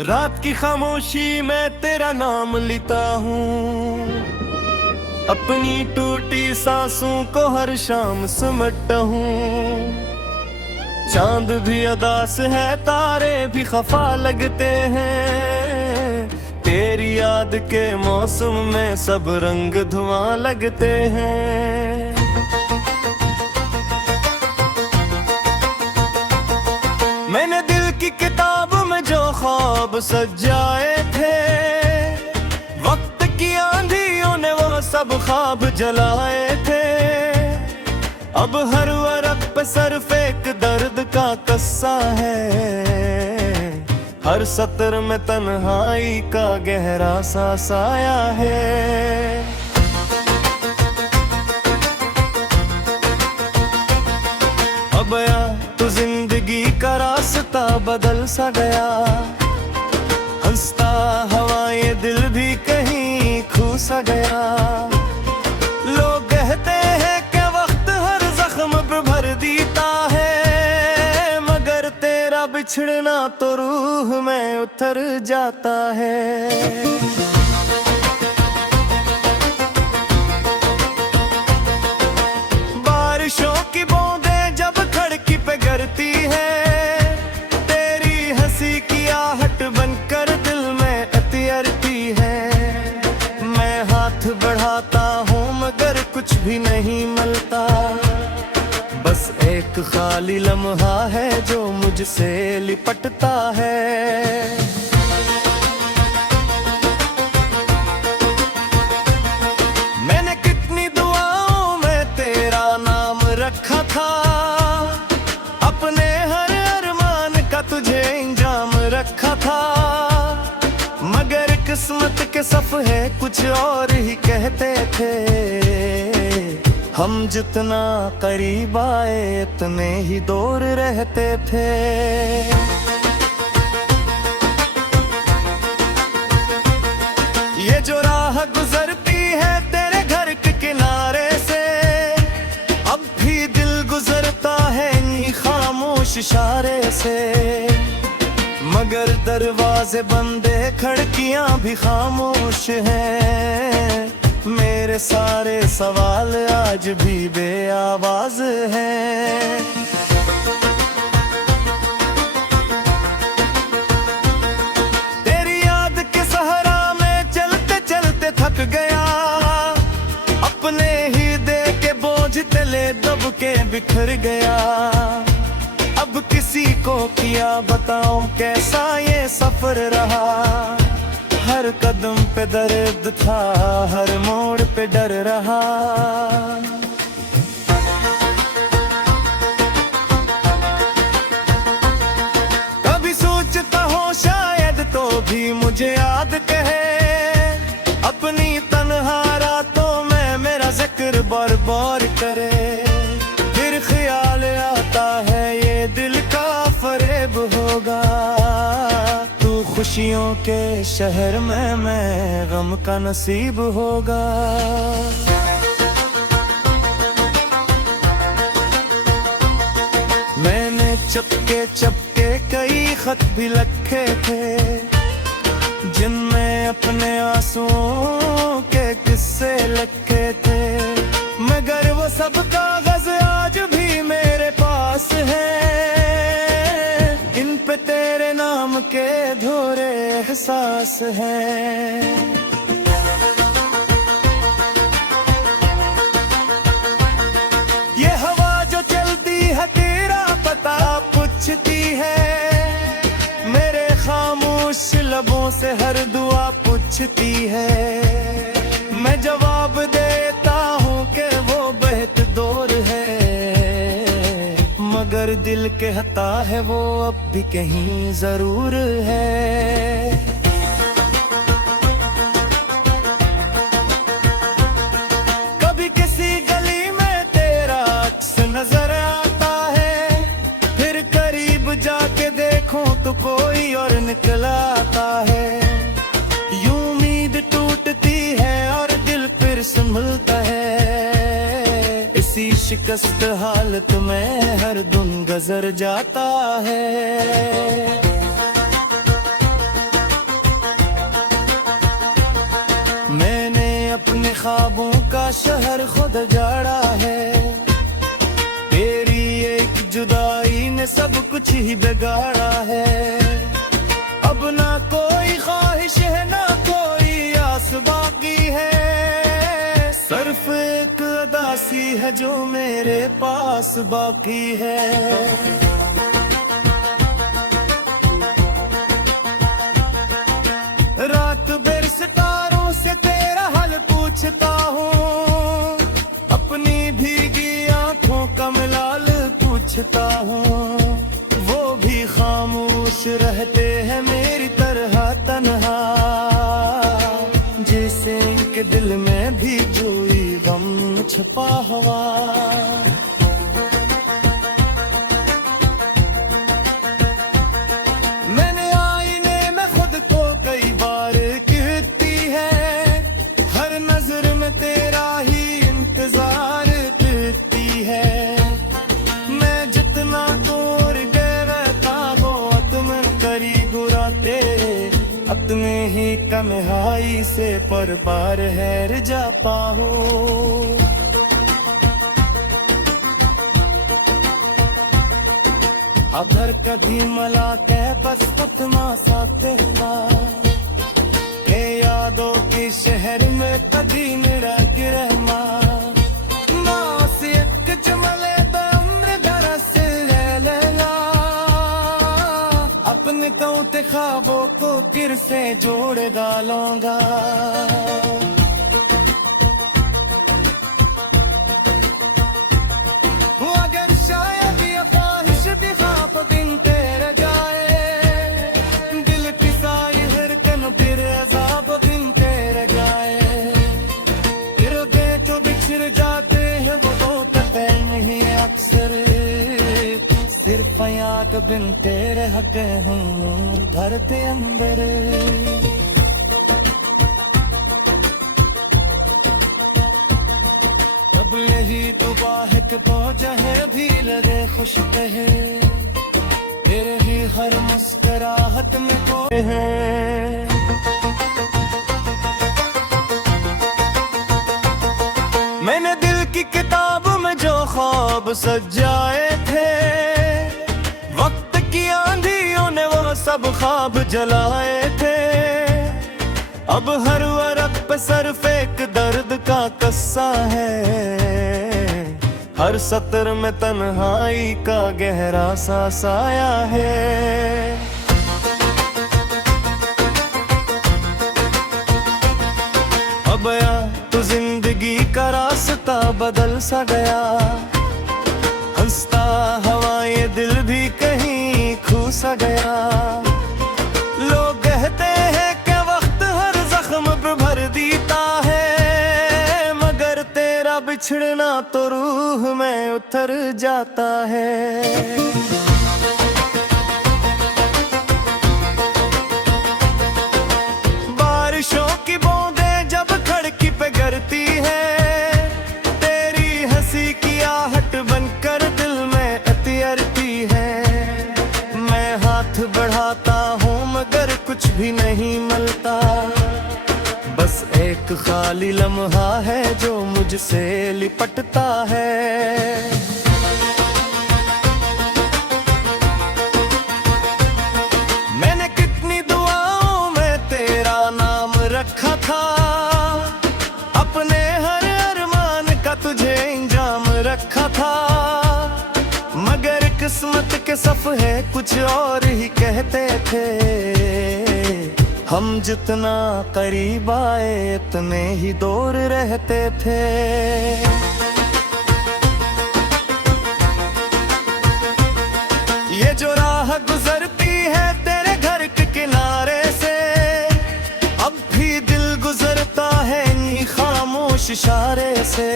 रात की खामोशी में तेरा नाम लेता हूँ, अपनी टूटी सांसों को हर शाम समेटता हूँ। चांद भी उदास है, तारे भी खफा लगते हैं, तेरी याद के मौसम में सब रंग धुआं लगते हैं। मैंने दिल की किताब में जो ख्वाब सजाए थे, वक्त की आंधियों ने वो सब ख्वाब जलाए थे। अब हर वरक पे सिर्फ एक दर्द का किस्सा है, हर सत्र में तन्हाई का गहरा सा साया है। अब या तो जिंदगी का रास्ता बदल सा गया, हंसता हवाएं दिल भी कहीं खो सा गया। लोग कहते हैं कि वक्त हर जख्म पे भर देता है, मगर तेरा बिछड़ना तो रूह में उतर जाता है। बारिशों की बूंदें जब खिड़की पे गिरती है, तेरी हंसी की आहट बनकर दिल में अतियरती है। मैं हाथ बढ़ाता हूँ मगर कुछ भी नहीं मिलता, बस एक खाली लम्हा है जो मुझसे लिपटता है। मैंने कितनी दुआओं में तेरा नाम रखा था, अपने हर अरमान का तुझे इंजाम रखा था, मगर किस्मत के सफ़े कुछ और ही कहते थे। हम जितना करीब आए इतने ही दूर रहते थे। ये जो राह गुजरती है तेरे घर के किनारे से, अब भी दिल गुजरता है नी खामोश इशारे से, मगर दरवाजे बंदे खिड़कियां भी खामोश हैं। मेरे सारे सवाल आज भी बेआवाज हैं। तेरी याद के सहारा में चलते चलते थक गया, अपने ही दे के बोझ तले दब के बिखर गया। अब किसी को किया बताऊं कैसा ये सफर रहा, हर कदम पे दर्द था, हर मोड़ पे डर रहा। कभी सोचता हूँ शायद तो भी मुझे याद कहे, अपनी तन्हा रातों में मेरा जिक्र बार बार करे। फिर ख्याल आता है ये दिल का फरेब होगा, खुशियों के शहर में मैं गम का नसीब होगा। मैंने चपके चपके कई खत भी लिखे थे, जिनमें अपने आंसुओं के किस्से लिखे थे, मगर वो सब कागज आज भी मेरे पास है। इन पे तेरे नाम के धोरे एहसास हैं। ये हवा जो चलती है तेरा पता पूछती है, मेरे खामोश लबों से हर दुआ पूछती है। मैं जवाब देता हूँ कि वो बेहद दूर है, मगर दिल कहता है वो अब भी कहीं जरूर है। कभी किसी गली में तेरा अक्स नजर आता है, फिर करीब जाके देखूं तो कोई और निकल आता है। यूं उम्मीद टूटती है और दिल फिर संभलता है, इसी शिकस्त हालत में हर दिन गुजर जाता है। ख्वाबों का शहर खुद जाड़ा है। तेरी एक जुदाई ने सब कुछ ही बिगाड़ा है। अब ना कोई ख्वाहिश है ना कोई आस बाकी है, सिर्फ एक अदासी है जो मेरे पास बाकी है। रात भर सितारों से तेरा हाल पूछता हूँ, अपनी भीगी आंखों का मिलाल पूछता हूँ। वो भी खामोश रहते हैं मेरी तरह तन्हा, जैसे इनके दिल में भी कोई गम छुपा हुआ। मैंने आईने में खुद को कई बार कहती है, हर नजर में तेरा ही इंतजार करती है। मैं जितना दूर गए रहता वो तुम करी बुराते, अपने ही कन्हाई से पर पार हैर जाता हूँ। अधर कभी मला के बस उतना सा तेरा, के यादों के शहर में कभी निरा गिरमा। नासियत चमले उम्र दरस लेला, अपने तोते ख्वाबों को किर से जोड़ डालूंगा। अगर शायद ये ख्वाहिश भी ख्वाब बिन तेरे जाए, दिल की सारी धड़कन फिर अज़ाब बिन तेरे जाए। फिर दे जो बिछड़ जाते हैं वो तो तय नहीं अक्सर, सिर्फ याद बिन तेरे हक हूँ धरते अंदर। अब यही तो बाहक तो जहे भी लगे खुश कहे, तेरे ही हर मुस्कुराहट में कोई है। मैंने दिल की किताब में जो ख्वाब सजाए थे, वक्त की आंधियों ने वो सब ख्वाब जलाए थे। अब हर वरक पे सिर्फ एक दर्द का कस्सा है, हर सतर में तन्हाई का गहरा सा साया है। अब या तो जिंदगी का रास्ता बदल सा गया, हंसता हवाएं दिल भी कहीं खो सा गया। लोग कहते हैं कि वक्त हर जख्म पे भर देता है, मगर तेरा बिछड़ना तो रूह में उतर जाता है। बारिशों की बूंदें जब खिड़की पे गिरती है, तेरी हंसी की आहट बनकर दिल में अतियरती है। मैं हाथ बढ़ाता हूँ मगर कुछ भी नहीं मिलता, बस एक खाली लम्हा है जो मुझसे लिपटता है। मैंने कितनी दुआओं में तेरा नाम रखा था, अपने हर अरमान का तुझे इंजाम रखा था। मगर किस्मत के सफ़े कुछ और ही कहते थे, हम जितना करीब आए इतने ही दूर रहते थे। ये जो राह गुजरती है तेरे घर के किनारे से, अब भी दिल गुजरता है नी खामोश इशारे से।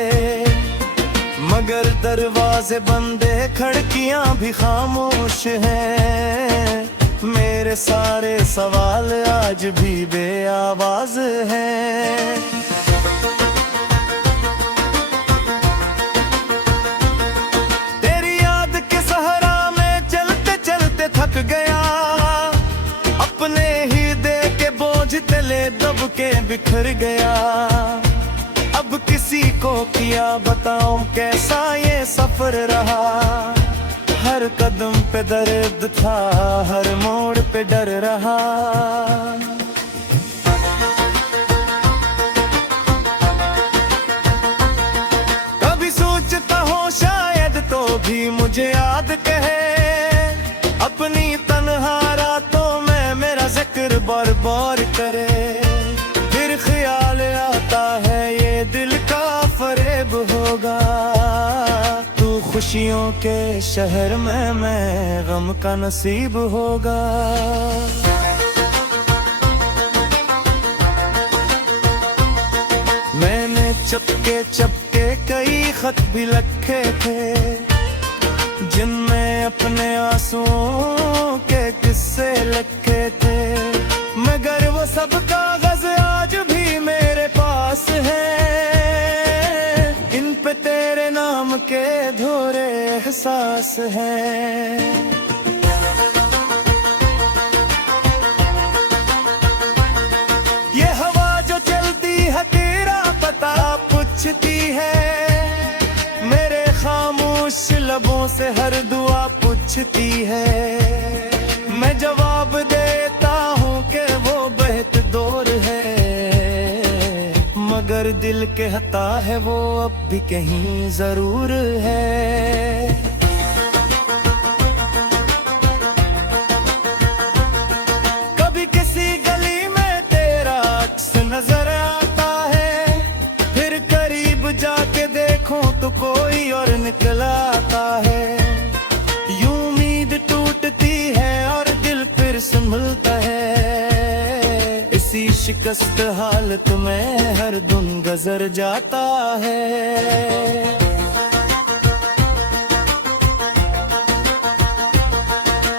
मगर दरवाजे बंदे खिड़कियां भी खामोश हैं, मेरे सारे सवाल आज भी बेआवाज हैं। तेरी याद के सहरा में चलते चलते थक गया, अपने ही दे के बोझ तले दब के बिखर गया। अब किसी को किया बताऊं कैसा ये सफर रहा। हर कदम पे दर्द था, हर मोड़ पे डर रहा। कभी सोचता हूँ शायद तो भी मुझे याद कहे, अपनी तन्हा रातों में मेरा जिक्र बार बार करे। फिर ख्याल आता है ये दिल का फरेब होगा, तू खुशियों के शहर में मैं गम का नसीब होगा। मैंने चपके चपके कई खत भी लिखे थे, जिनमें अपने आंसुओं के किस्से लिखे थे। मगर वो सब कागज आज भी मेरे पास है, इन पे तेरे नाम के अधूरे एहसास हैं। ये हवा जो चलती है तेरा पता पूछती है, मेरे खामोश लबों से हर दुआ पूछती है। मैं जवाब देता हूँ कि वो बेहद दूर है, मगर दिल कहता है वो अब भी कहीं जरूर है। कभी किसी गली में तेरा अक्स नजर आता है, फिर करीब जाके देखूं तो कोई और निकल आता है। यूं उम्मीद टूटती है और दिल फिर संभलता है, इसी शिकस्त हालत में हर दिन गुजर जाता है।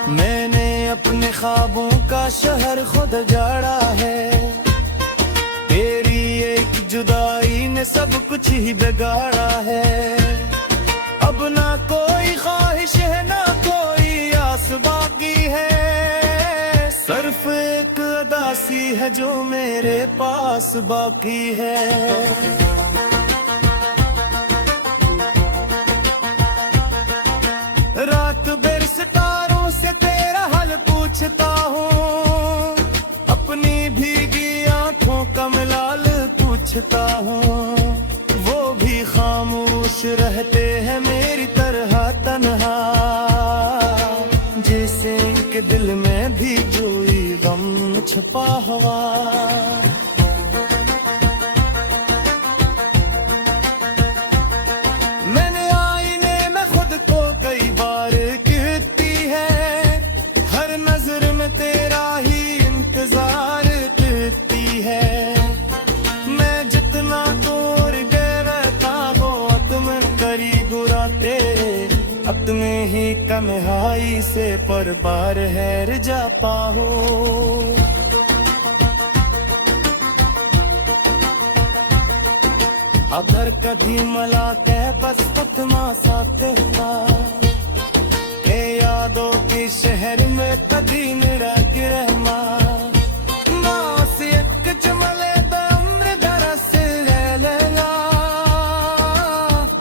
मैंने अपने ख्वाबों का शहर खुद जाड़ा है, तेरी एक जुदाई ने सब कुछ ही बिगाड़ा है। अब ना कोई ख्वाहिश है ना कोई आस बाकी है, सिर्फ एक अदासी है जो मेरे पास बाकी है। रात भर सितारों से तेरा हाल पूछता हूँ, अपनी भीगी आंखों का मिलाल पूछता हूँ। वो भी खामोश रहते हैं मेरी तरह तन्हा, जैसे इनके दिल में भी जोई गम छुपा हुआ। मैंने आईने में खुद को कई बार कहती है, हर नजर में तेरा ही इंतजार करती है। मैं जितना दूर गया था वो तुम करीब बुराते, अपने ही तन्हाई से पर बार हैर जा पाओ। अगर कभी मला के बस तुमा साथ था, ए यादों के शहर में कभी निरा के रहमा। मास एक जमले उम्र दरस ले लेगा,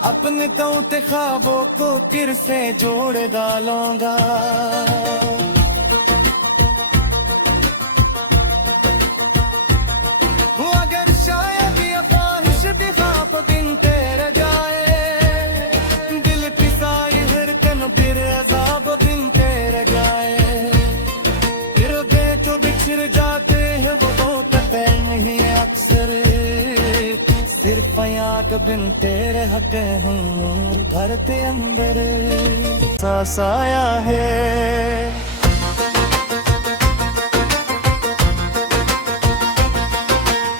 अपने तौते ख्वाबों को फिर से जोड़ डालूंगा। अगर शायद ये ख्वाहिश भी ख्वाब बिन तेरे जाए, दिल पिसाई हिरकन फिर अज़ाब बिन तेरे गाए। फिर बेटो बिछड़ जाते हैं वो तो तय नहीं अक्सर, सिर्फ याद बिन तेरे हक हूँ भरते अंदर सांस आया है।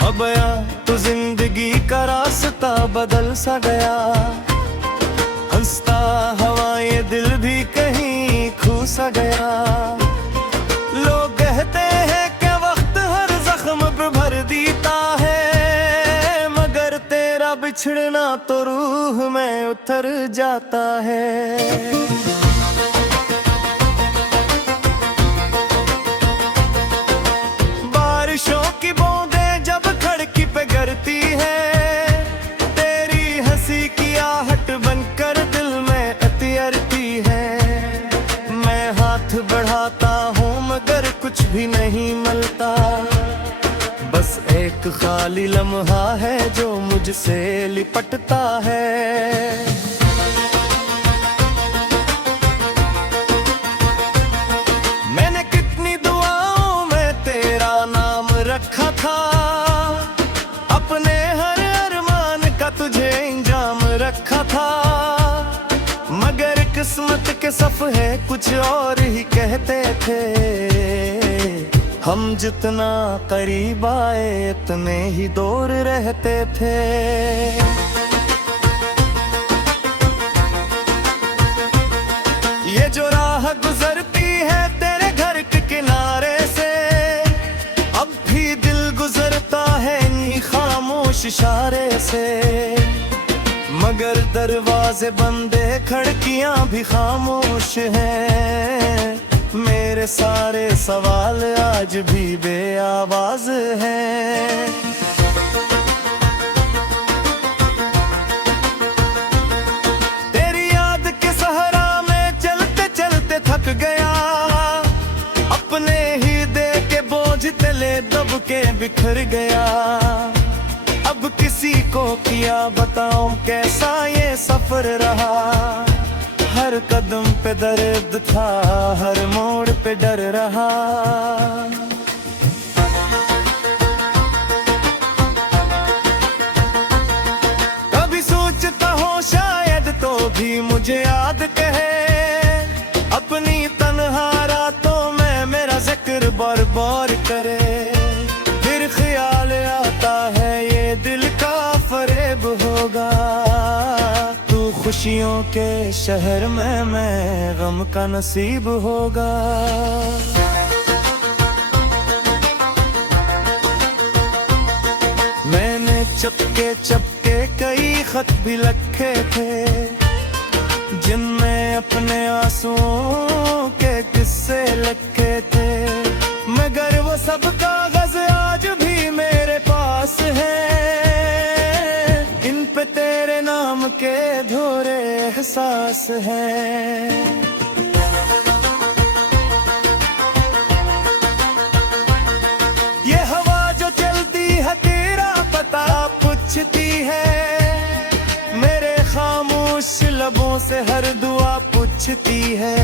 अब या तो जिंदगी का रास्ता बदल सा गया, हंसता हवा ये दिल भी कहीं खो सा गया। लोग कहते हैं कि वक्त हर जख्म पे भर देता है, मगर तेरा बिछड़ना तो रूह में उतर जाता है। बारिशों की बूंदें जब खिड़की पे गिरती है, चाहता हूँ मगर कुछ भी नहीं मिलता। बस एक खाली लम्हा है जो मुझसे लिपटता है। मैंने कितनी दुआओं में तेरा नाम रखा था, अपने हर अरमान का तुझे इंजाम रखा था। मगर किस्मत के सफ़े कुछ और ही कहते थे। हम जितना करीब आए इतने ही दूर रहते थे। ये जो राह गुजरती है तेरे घर के किनारे से, अब भी दिल गुजरता है नी खामोश इशारे से। मगर दरवाजे बंदे खिड़कियां भी खामोश हैं। मेरे सारे सवाल आज भी बेआवाज हैं। तेरी याद के सहरा में चलते चलते थक गया, अपने ही दे के बोझ तले दब के बिखर गया। अब किसी को किया बताऊं कैसा ये सफर रहा। हर कदम पे दर्द था, हर मोड़ पे डर रहा। कभी सोचता हूँ शायद तो भी मुझे याद कहे, अपनी तन्हा रातों में मेरा जिक्र बार बार करे। फिर ख्याल आता है ये दिल का फरेब होगा, तू खुशियों के शहर में मैं गम का नसीब होगा। मैंने चपके चपके कई खत भी लिखे थे, जिनमें अपने आंसुओं के किस्से लिखे थे। मगर वो सब कागज आज भी मेरे पास है, इन पे तेरे नाम के धोरे एहसास हैं। ये हवा जो चलती है तेरा पता पूछती है, मेरे खामोश लबों से हर दुआ पूछती है।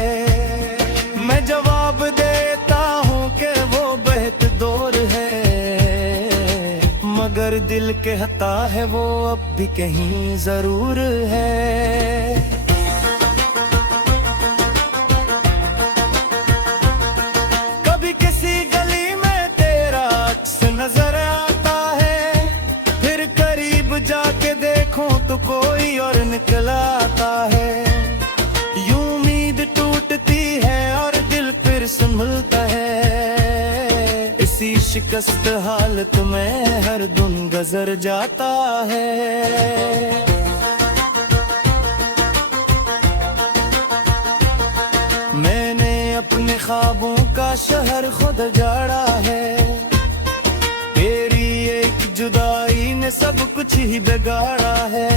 मैं जवाब देता हूँ कि वो बेहद दूर है, मगर दिल कहता है वो अब भी कहीं जरूर है। कभी किसी गली में तेरा अक्स नजर आता है, फिर करीब जाके देखूं तो कोई और निकल आता है। यूं उम्मीद टूटती है और दिल फिर संभलता है। इसी शिकस्त हालत में हर दिन गुजर जाता है। मैंने अपने ख्वाबों का शहर खुद जाड़ा है, तेरी एक जुदाई ने सब कुछ ही बिगाड़ा है।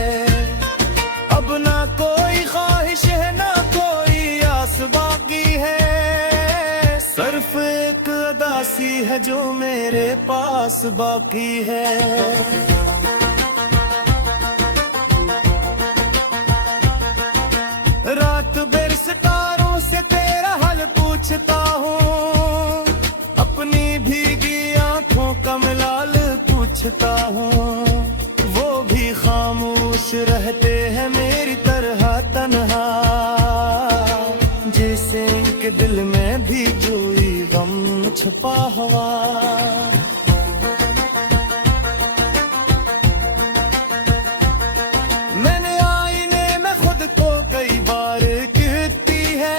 अब ना कोई ख्वाहिश है ना कोई आस बाकी है, सिर्फ एक अदासी है जो मेरे पास बाकी है। रात भर सितारों से तेरा हाल पूछता हूँ, अपनी भीगी आंखों का मिलाल पूछता हूँ। वो भी खामोश रहते हैं मेरी तरह तन्हा, जैसे इनके दिल में भी जोई गम छुपा हुआ। मैंने आईने में खुद को कई बार कहती है,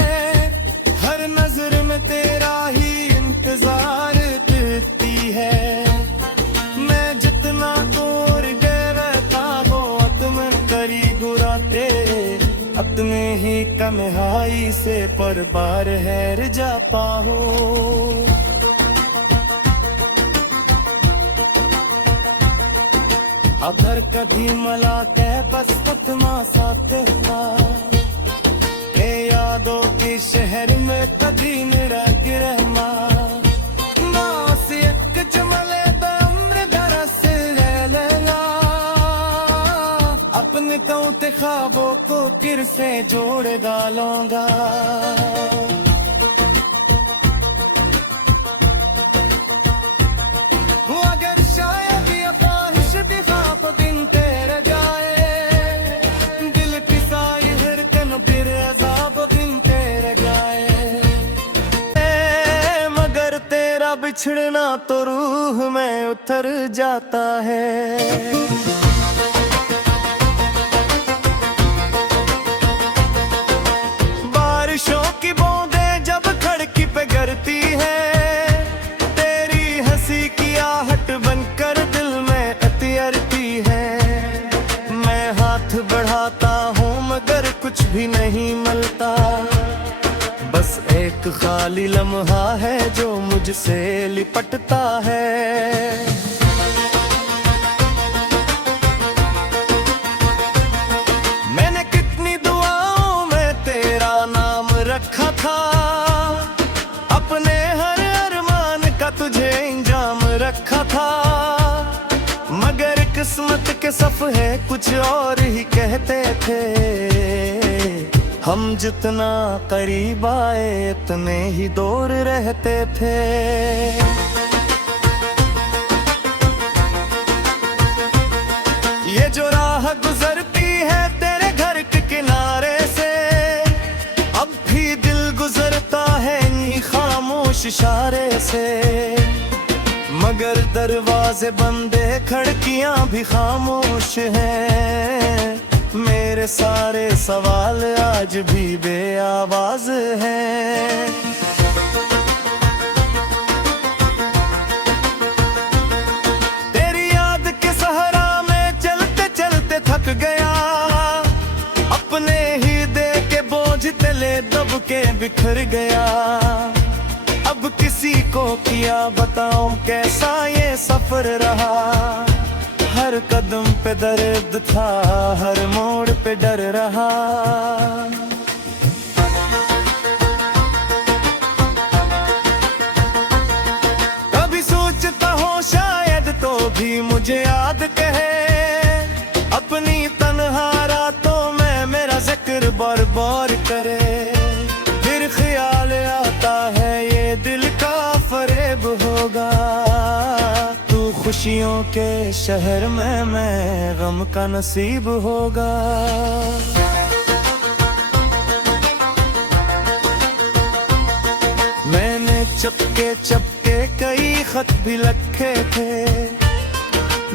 हर नजर में तेरा ही इंतजार करती है। मैं जितना दूर गए काबो तुम करीब बुराते, अपने ही कन्हाई से पर बार हैर जा पाओ। अगर कभी मलाते बस उतना साथ था, यादों के शहर में कभी मेरा फिर से जोड़ डालूंगा। अगर शायद ये ख्वाहिश भी ख्वाब गिनते रह जाए, दिल की सारी धड़कन फिर अज़ाब गिनते रह जाए। मगर तेरा बिछड़ना तो रूह में उतर जाता है। बारिशों की बूंदें जब खिड़की पे गिरती है, तेरी हंसी की आहट बनकर दिल में अतियरती है। मैं हाथ बढ़ाता हूँ मगर कुछ भी नहीं मिलता, बस एक खाली लम्हा है जो मुझसे लिपटता है। मैंने कितनी दुआओं में तेरा नाम रखा था, अपने हर अरमान का तुझे इंजाम रखा था। मगर किस्मत के सफ़े कुछ और ही कहते थे, हम जितना करीब आए इतने ही दूर रहते थे। ये जो राह गुजरती है तेरे घर के किनारे से, अब भी दिल गुजरता है इन्हीं खामोश इशारे से। मगर दरवाजे बंदे खिड़कियां भी खामोश हैं, मेरे सारे सवाल आज भी बेआवाज हैं। तेरी याद के सहारा में चलते चलते थक गया, अपने ही दे के बोझ तले दब के बिखर गया। अब किसी को किया बताऊं कैसा ये सफर रहा, हर कदम पे दर्द था, हर मोड़ पे डर रहा। कभी सोचता हूँ शायद तो भी मुझे याद कहे, अपनी तन्हा रातों में मेरा जिक्र बार बार करे। फिर ख्याल आता है ये दिल का फरेब होगा, खुशियों के शहर में मैं गम का नसीब होगा। मैंने चपके चपके कई खत भी लिखे थे,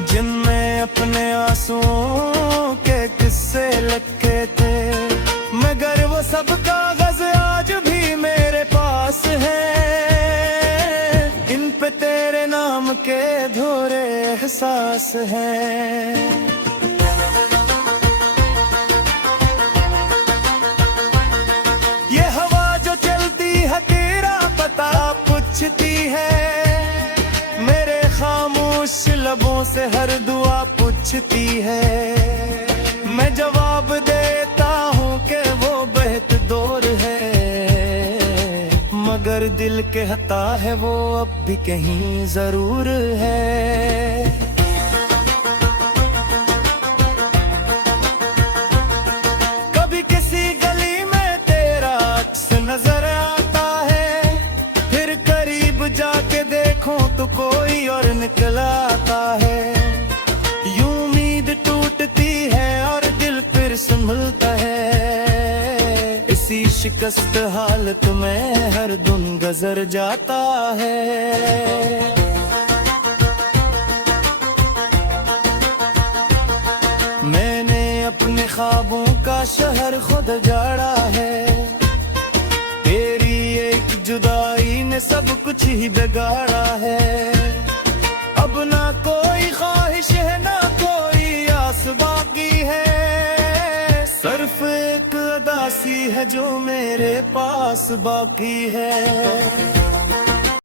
जिनमें अपने आंसुओं के किस्से लिखे थे। मगर वो सब कागज आज भी मेरे पास हैं, इन पे तेरे नाम के धोरे एहसास हैं। ये हवा जो चलती है तेरा पता पूछती है, मेरे खामोश लबों से हर दुआ पूछती है। मैं जवाब देता हूँ कि वो बेहद दूर है, मगर दिल कहता है वो अब भी कहीं जरूर है। कभी किसी गली में तेरा अक्स नजर आता है, फिर करीब जाके देखूं तो कोई और निकल आता है। यूं उम्मीद टूटती है और दिल फिर संभलता है, इसी शिकस्त हालत में हर दिन गुजर जाता है। मैंने अपने ख्वाबों का शहर खुद जाड़ा है, तेरी एक जुदाई ने सब कुछ ही बिगाड़ा है। अब ना कोई ख्वाहिश है ना कोई आस बाकी है, सिर्फ एक अदासी है जो मेरे पास बाकी है।